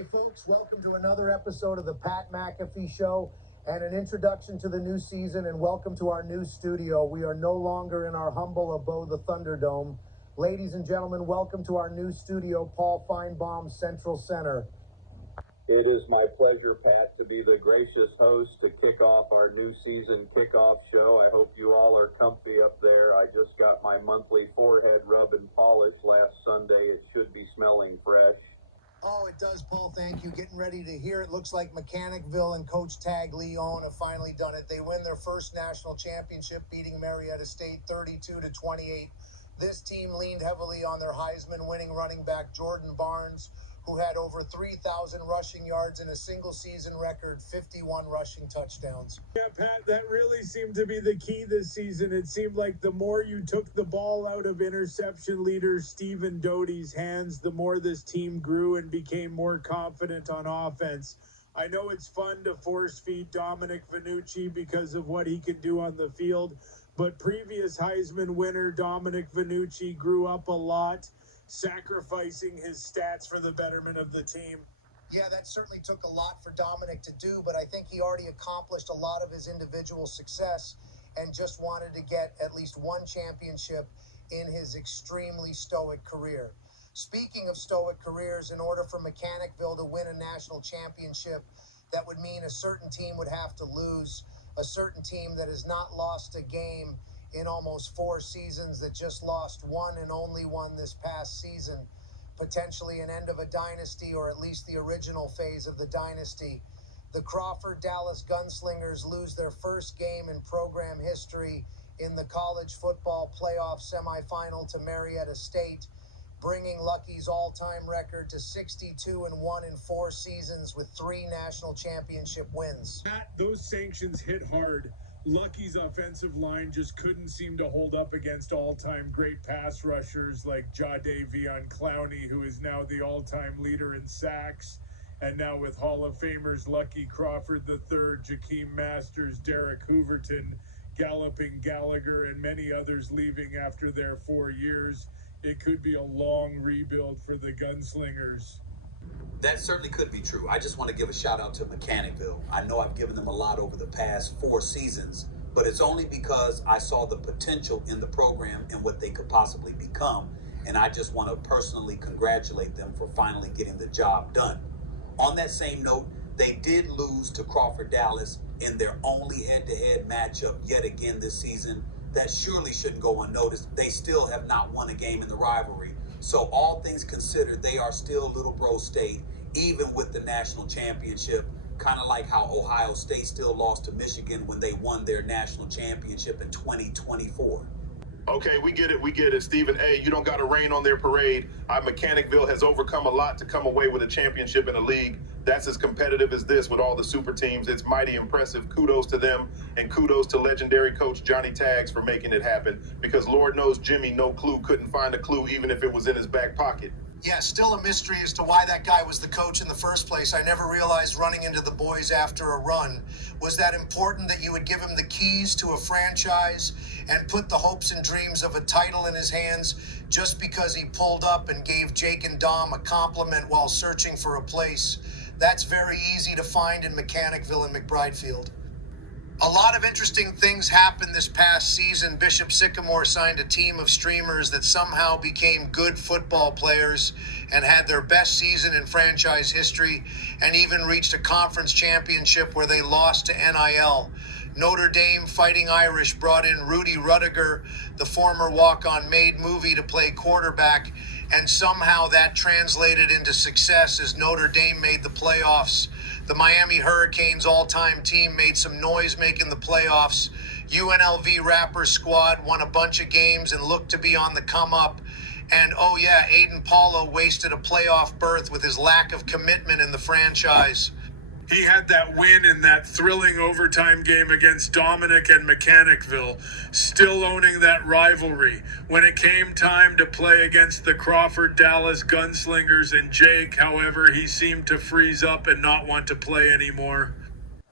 Hey folks, welcome to another episode of the Pat McAfee Show and an introduction to the new season, and welcome to our new studio. We are no longer in our humble abode, the Thunderdome. Ladies and gentlemen, welcome to our new studio, Paul Feinbaum Central Center. It is my pleasure, Pat, to be the gracious host to kick off our new season kickoff show. I hope you all are comfy up there. I just got my monthly forehead rub and polish last Sunday. It should be smelling fresh. Oh, it does, Paul. Thank you. Getting ready to hear it. Looks like Mechanicville and Coach Tag Leon have finally done it. They win their first national championship, beating Marietta State 32-28. This team leaned heavily on their Heisman-winning running back Jordan Barnes, who had over 3,000 rushing yards and a single-season record 51 rushing touchdowns. Yeah, Pat, that really seemed to be the key this season. It seemed like the more you took the ball out of interception leader Stephen Doty's hands, the more this team grew and became more confident on offense. I know it's fun to force-feed Dominic Vannucci because of what he can do on the field, but previous Heisman winner Dominic Vannucci grew up a lot, sacrificing his stats for the betterment of the team. Yeah, that certainly took a lot for Dominic to do, but I think he already accomplished a lot of his individual success and just wanted to get at least one championship in his extremely stoic career. Speaking of stoic careers, in order for Mechanicville to win a national championship, that would mean a certain team would have to lose, a certain team that has not lost a game in almost 4 seasons, that just lost one and only one this past season, potentially an end of a dynasty, or at least the original phase of the dynasty. The Crawford-Dallas Gunslingers lose their first game in program history in the college football playoff semifinal to Marietta State, bringing Lucky's all-time record to 62-1 in 4 seasons with 3 national championship wins. Pat, those sanctions hit hard. Lucky's offensive line just couldn't seem to hold up against all-time great pass rushers like Jadeveon Clowney, who is now the all-time leader in sacks, and now with Hall of Famers Lucky Crawford III, Jakeem Masters, Derek Hooverton, Galloping Gallagher, and many others leaving after their 4 years. It could be a long rebuild for the Gunslingers. That certainly could be true. I just want to give a shout out to Mechanicville. I know I've given them a lot over the past 4 seasons, but it's only because I saw the potential in the program and what they could possibly become. And I just want to personally congratulate them for finally getting the job done. On that same note, they did lose to Crawford Dallas in their only head-to-head matchup yet again this season. That surely shouldn't go unnoticed. They still have not won a game in the rivalry. So all things considered, they are still Little Bro State, even with the national championship, kind of like how Ohio State still lost to Michigan when they won their national championship in 2024. Okay, we get it, Stephen A. You don't got to rain on their parade. Mechanicville has overcome a lot to come away with a championship in the league. That's as competitive as this with all the super teams. It's mighty impressive. Kudos to them, and kudos to legendary coach Johnny Tags for making it happen, because Lord knows Jimmy No Clue couldn't find a clue even if it was in his back pocket. Yeah, still a mystery as to why that guy was the coach in the first place. I never realized running into the boys after a run was that important, that you would give him the keys to a franchise and put the hopes and dreams of a title in his hands just because he pulled up and gave JakeDom a compliment while searching for a place. That's very easy to find in Mechanicville and McBridefield. A lot of interesting things happened this past season. Bishop Sycamore signed a team of streamers that somehow became good football players and had their best season in franchise history, and even reached a conference championship where they lost to NIL. Notre Dame Fighting Irish brought in Rudy Rudiger, the former walk-on Made movie, to play quarterback, and somehow that translated into success as Notre Dame made the playoffs. The Miami Hurricanes all-time team made some noise making the playoffs. UNLV Raptors squad won a bunch of games and looked to be on the come-up. And oh yeah, Aiden Paulo wasted a playoff berth with his lack of commitment in the franchise. He had that win in that thrilling overtime game against Dominic and Mechanicville, still owning that rivalry. When it came time to play against the Crawford-Dallas Gunslingers and Jake, however, he seemed to freeze up and not want to play anymore.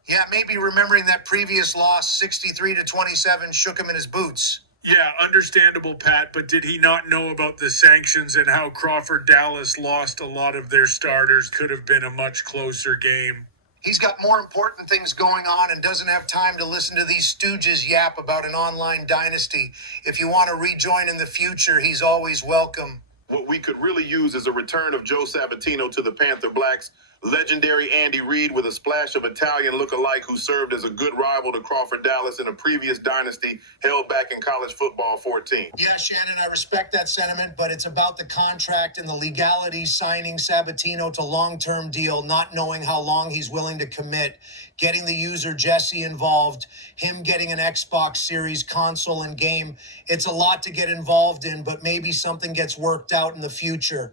Yeah, maybe remembering that previous loss, 63-27, shook him in his boots. Yeah, understandable, Pat, but did he not know about the sanctions and how Crawford Dallas lost a lot of their starters? Could have been a much closer game. He's got more important things going on and doesn't have time to listen to these stooges yap about an online dynasty. If you want to rejoin in the future, he's always welcome. What we could really use is a return of Joe Sabatino to the Panther Blacks. Legendary Andy Reid with a splash of Italian look-alike who served as a good rival to Crawford Dallas in a previous dynasty held back in college football 14. Yeah, Shannon, I respect that sentiment, but it's about the contract and the legality signing Sabatino to long-term deal, not knowing how long he's willing to commit, getting the user Jesse involved, him getting an Xbox Series console and game. It's a lot to get involved in, but maybe something gets worked out in the future.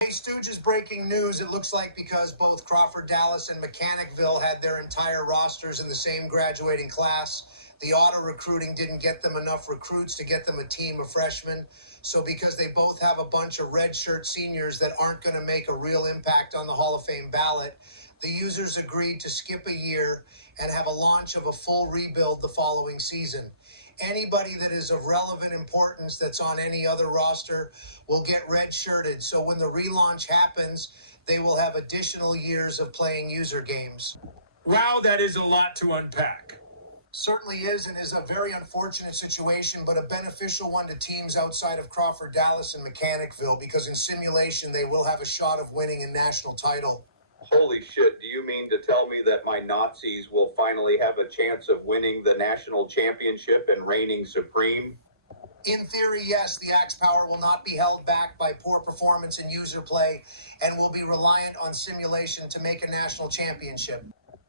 Hey, Stooges, breaking news. It looks like because both Crawford Dallas and Mechanicville had their entire rosters in the same graduating class, the auto recruiting didn't get them enough recruits to get them a team of freshmen. So because they both have a bunch of redshirt seniors that aren't going to make a real impact on the Hall of Fame ballot, the users agreed to skip a year and have a launch of a full rebuild the following season. Anybody that is of relevant importance that's on any other roster will get red-shirted. So when the relaunch happens, they will have additional years of playing user games. Wow, that is a lot to unpack. Certainly is, and is a very unfortunate situation, but a beneficial one to teams outside of Crawford Dallas and Mechanicville, because in simulation they will have a shot of winning a national title. Holy shit, do you mean to tell me that my Nazis will finally have a chance of winning the national championship and reigning supreme? In theory, yes, the Axe Power will not be held back by poor performance in user play and will be reliant on simulation to make a national championship.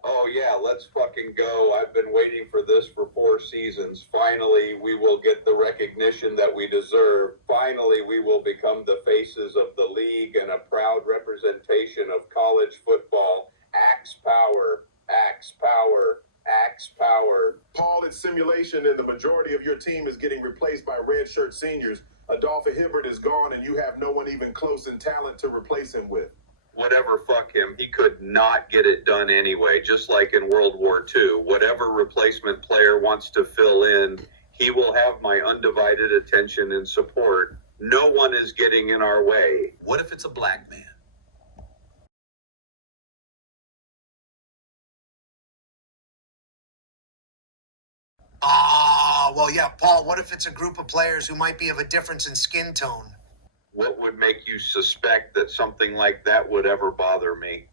Oh yeah, let's fucking go. I've been waiting for this for 4 seasons. Finally, we will get the recognition that we deserve. Finally, we will become the faces of the league and a proud representation of college football. Axe Power, Axe Power, Axe Power. Paul, it's simulation, and the majority of your team is getting replaced by redshirt seniors. Adolpha Hibbert is gone, and you have no one even close in talent to replace him with. Whatever, fuck him. He could not get it done anyway, just like in World War II. Whatever replacement player wants to fill in, he will have my undivided attention and support. No one is getting in our way. What if it's a black man? Well, yeah, Paul, what if it's a group of players who might be of a difference in skin tone? What would make you suspect that something like that would ever bother me?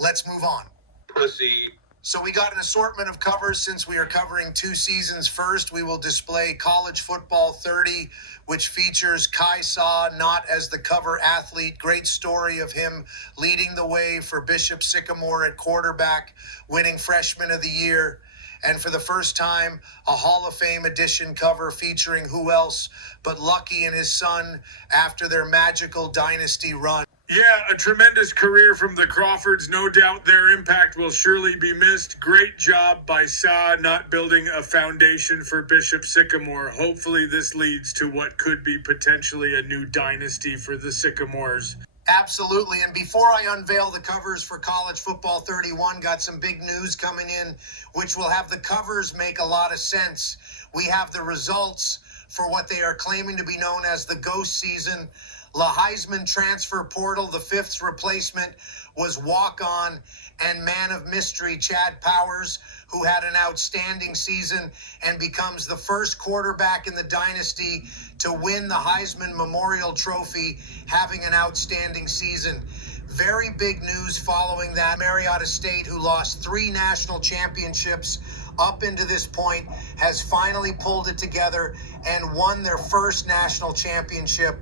Let's move on. Proceed. So we got an assortment of covers since we are covering 2 seasons. First, we will display College Football 30, which features Kai Saw not as the cover athlete. Great story of him leading the way for Bishop Sycamore at quarterback, winning Freshman of the Year. And for the first time, a Hall of Fame edition cover featuring who else but Lucky and his son after their magical dynasty run. Yeah, a tremendous career from the Crawfords. No doubt their impact will surely be missed. Great job by Sa not building a foundation for Bishop Sycamore. Hopefully this leads to what could be potentially a new dynasty for the Sycamores. Absolutely. And before I unveil the covers for College Football 31, got some big news coming in, which will have the covers make a lot of sense. We have the results for what they are claiming to be known as the ghost season. La Heisman transfer portal, the 5th replacement was walk-on and man of mystery Chad Powers, who had an outstanding season and becomes the first quarterback in the dynasty to win the Heisman Memorial Trophy, having an outstanding season. Very big news following that. Marietta State, who lost 3 national championships up into this point, has finally pulled it together and won their first national championship,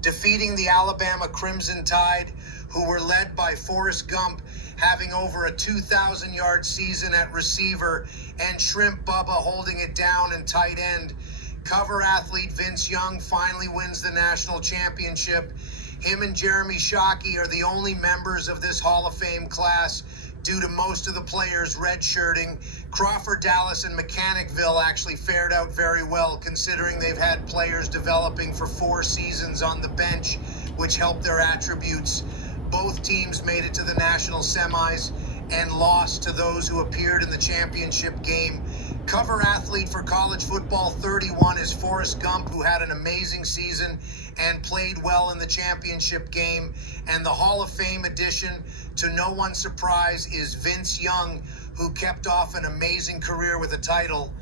defeating the Alabama Crimson Tide, who were led by Forrest Gump, having over a 2,000-yard season at receiver, and Shrimp Bubba holding it down in tight end. Cover athlete Vince Young finally wins the national championship. Him and Jeremy Shockey are the only members of this Hall of Fame class due to most of the players redshirting. Crawford Dallas and Mechanicville actually fared out very well, considering they've had players developing for 4 seasons on the bench, which helped their attributes. both teams made it to the national semis and lost to those who appeared in the championship game. Cover athlete for college football 31 is Forrest Gump, who had an amazing season and played well in the championship game. And the Hall of Fame edition, to no one's surprise, is Vince Young, who kept off an amazing career with a title.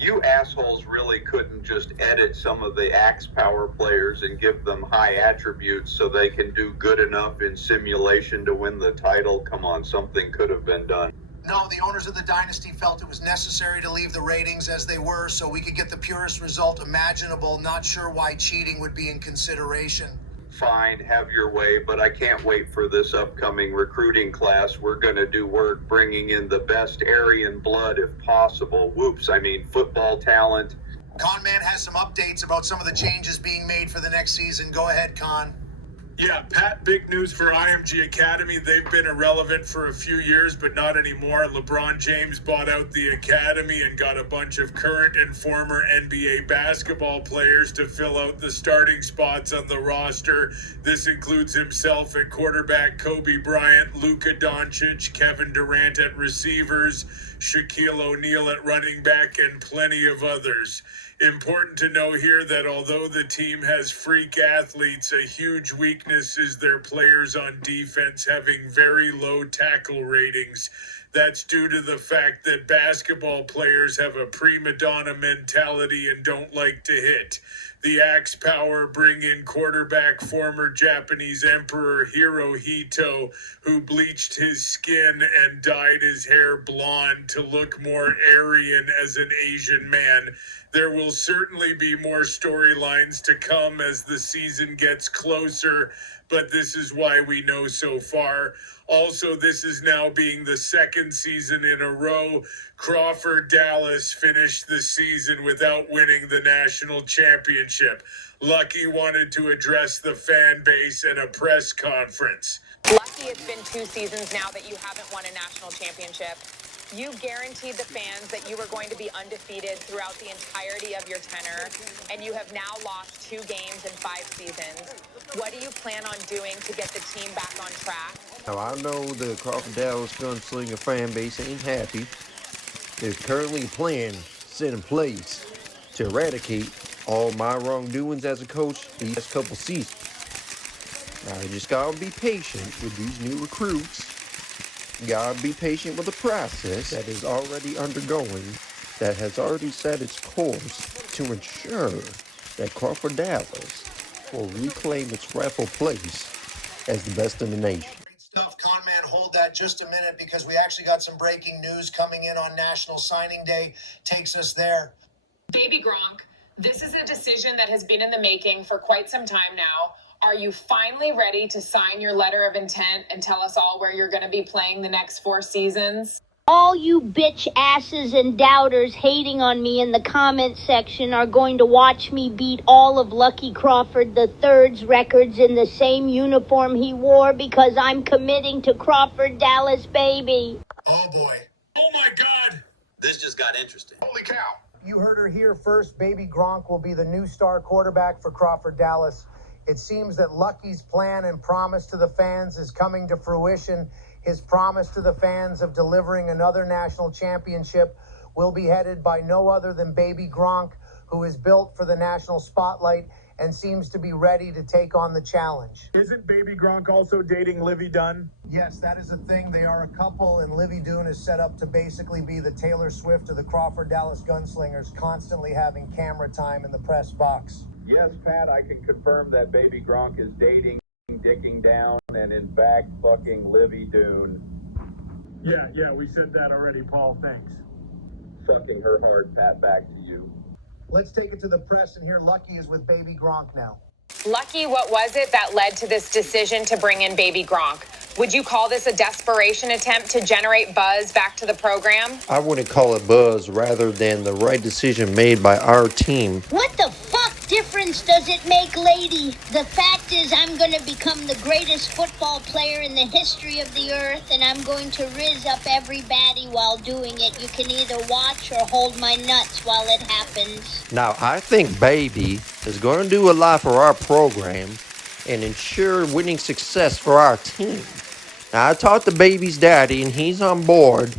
You assholes really couldn't just edit some of the Axe Power players and give them high attributes so they can do good enough in simulation to win the title? Come on, something could have been done. No, the owners of the Dynasty felt it was necessary to leave the ratings as they were so we could get the purest result imaginable. Not sure why cheating would be in consideration. Fine, have your way, but I can't wait for this upcoming recruiting class. We're going to do work bringing in the best Aryan blood if possible. Whoops, I mean football talent. Con Man has some updates about some of the changes being made for the next season. Go ahead, Con. Yeah, Pat, big news for IMG Academy. They've been irrelevant for a few years, but not anymore. LeBron James bought out the academy and got a bunch of current and former NBA basketball players to fill out the starting spots on the roster. This includes himself at quarterback, Kobe Bryant, Luka Doncic, Kevin Durant at receivers, Shaquille O'Neal at running back, and plenty of others. Important to know here that although the team has freak athletes, a huge weakness is their players on defense having very low tackle ratings. That's due to the fact that basketball players have a prima donna mentality and don't like to hit. The Axe Power bring in quarterback former Japanese Emperor Hirohito, who bleached his skin and dyed his hair blonde to look more Aryan as an Asian man. There will certainly be more storylines to come as the season gets closer, but this is why we know so far. Also, this is now being the second season in a row Crawford Dallas finished the season without winning the national championship. Lucky wanted to address the fan base at a press conference. Lucky, it's been 2 seasons now that you haven't won a national championship. You guaranteed the fans that you were going to be undefeated throughout the entirety of your tenure, and you have now lost 2 games in 5 seasons. What do you plan on doing to get the team back on track? Now, I know the Crawford Dallas Gunslinger fan base ain't happy. There's currently a plan set in place to eradicate all my wrongdoings as a coach these last couple seasons. Now, you just gotta be patient with these new recruits. You gotta be patient with the process that is already undergoing, that has already set its course to ensure that Crawford Dallas will reclaim its rightful place as the best in the nation. Great stuff, Con Man. Hold that just a minute because we actually got some breaking news coming in on National Signing Day. Takes us there. Baby Gronk, this is a decision that has been in the making for quite some time now. Are you finally ready to sign your letter of intent and tell us all where you're going to be playing the next 4 seasons? All you bitch asses and doubters hating on me in the comment section are going to watch me beat all of Lucky Crawford III's records in the same uniform he wore because I'm committing to Crawford Dallas, baby. Oh, boy. Oh my God! This just got interesting. Holy cow. You heard her here first. Baby Gronk will be the new star quarterback for Crawford Dallas. It seems that Lucky's plan and promise to the fans is coming to fruition. His promise to the fans of delivering another national championship will be headed by no other than Baby Gronk, who is built for the national spotlight and seems to be ready to take on the challenge. Isn't Baby Gronk also dating Livy Dunn? Yes, that is a thing. They are a couple, and Livy Dunn is set up to basically be the Taylor Swift of the Crawford Dallas Gunslingers, constantly having camera time in the press box. Yes, Pat, I can confirm that Baby Gronk is dating, dicking down, and in fact fucking Livy Dunn. Yeah, we said that already, Paul. Thanks. Sucking her hard, Pat, back to you. Let's take it to the press, and here Lucky is with Baby Gronk now. Lucky, what was it that led to this decision to bring in Baby Gronk? Would you call this a desperation attempt to generate buzz back to the program? I wouldn't call it buzz rather than the right decision made by our team. What the fuck difference does it make, lady? The fact is I'm going to become the greatest football player in the history of the earth, and I'm going to rizz up everybody while doing it. You can either watch or hold my nuts while it happens. Now, I think Baby is going to do a lot for our program, and ensure winning success for our team. Now, I talked to Baby's daddy, and he's on board.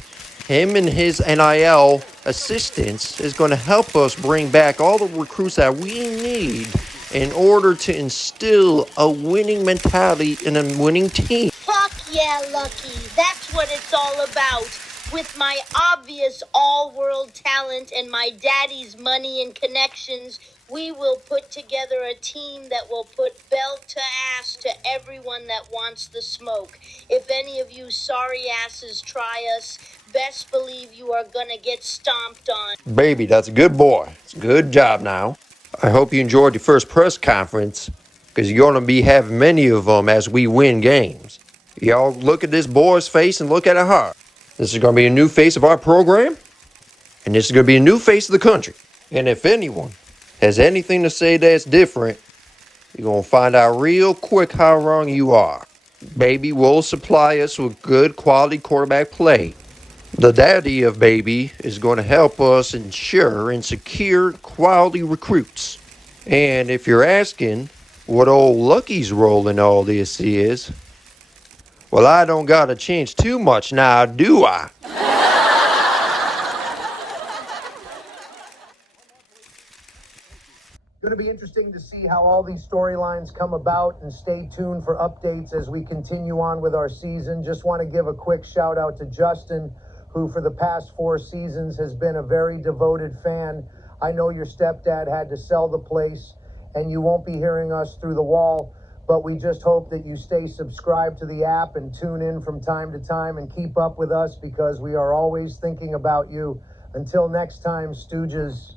Him and his NIL assistants is going to help us bring back all the recruits that we need in order to instill a winning mentality in a winning team. Fuck yeah, Lucky. That's what it's all about. With my obvious all-world talent and my daddy's money and connections, we will put together a team that will put belt to ass to everyone that wants the smoke. If any of you sorry asses try us, best believe you are gonna get stomped on. Baby, that's a good boy. It's a good job now. I hope you enjoyed the first press conference, because you're going to be having many of them as we win games. Y'all look at this boy's face and look at her heart. This is going to be a new face of our program, and this is going to be a new face of the country. And if anyone has anything to say that's different, you're going to find out real quick how wrong you are. Baby will supply us with good quality quarterback play. The daddy of Baby is going to help us ensure and secure quality recruits. And if you're asking what old Lucky's role in all this is, well, I don't got to change too much now, do I? Going to be interesting to see how all these storylines come about, and stay tuned for updates as we continue on with our season. Just want to give a quick shout out to Justin, who for the past 4 seasons has been a very devoted fan. I know your stepdad had to sell the place, and you won't be hearing us through the wall, but we just hope that you stay subscribed to the app and tune in from time to time and keep up with us, because we are always thinking about you. Until next time, Stooges.